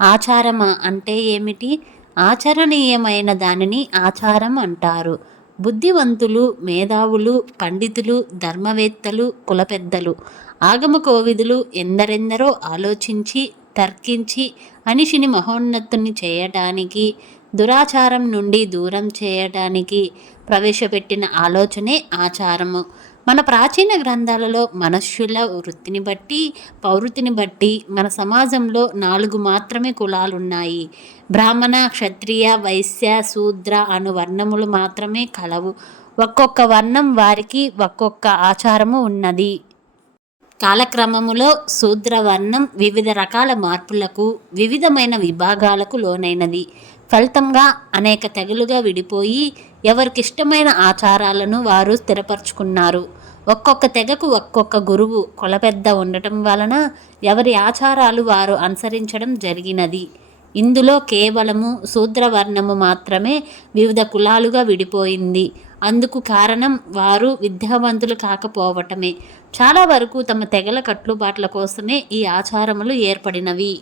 ఆచారం అంటే ఏమిటి? ఆచరణీయమైన దానిని ఆచారం అంటారు. బుద్ధివంతులు, మేధావులు, పండితులు, ధర్మవేత్తలు, కులపెద్దలు, ఆగమ కోవిదులు ఎందరెందరో ఆలోచించి, తర్కించి మనిషిని మహోన్నతుని చేయడానికి, దురాచారం నుండి దూరం చేయడానికి ప్రవేశపెట్టిన ఆలోచనే ఆచారము. మన ప్రాచీన గ్రంథాలలో మనుష్యుల వృత్తిని బట్టి, ప్రవృత్తిని బట్టి మన సమాజంలో 4 మాత్రమే కులాలున్నాయి. బ్రాహ్మణ, క్షత్రియ, వైశ్య, శూద్ర అను వర్ణములు మాత్రమే కలవు. ఒక్కొక్క వర్ణం వారికి ఒక్కొక్క ఆచారము ఉన్నది. కాలక్రమములో శూద్రవర్ణం వివిధ రకాల మార్పులకు, వివిధమైన విభాగాలకు లోనైనది. ఫలితంగా అనేక తెగలుగా విడిపోయి ఎవరికిష్టమైన ఆచారాలను వారు స్థిరపరచుకున్నారు. ఒక్కొక్క తెగకు ఒక్కొక్క గురువు, కులపెద్ద ఉండటం వలన ఎవరి ఆచారాలు వారు అనుసరించడం జరిగినది. ఇందులో కేవలము శూద్రవర్ణము మాత్రమే వివిధ కులాలుగా విడిపోయింది. అందుకు కారణం వారు విద్యావంతులు కాకపోవటమే. చాలా వరకు తమ తెగల కట్టుబాట్ల కోసమే ఈ ఆచారములు ఏర్పడినవి.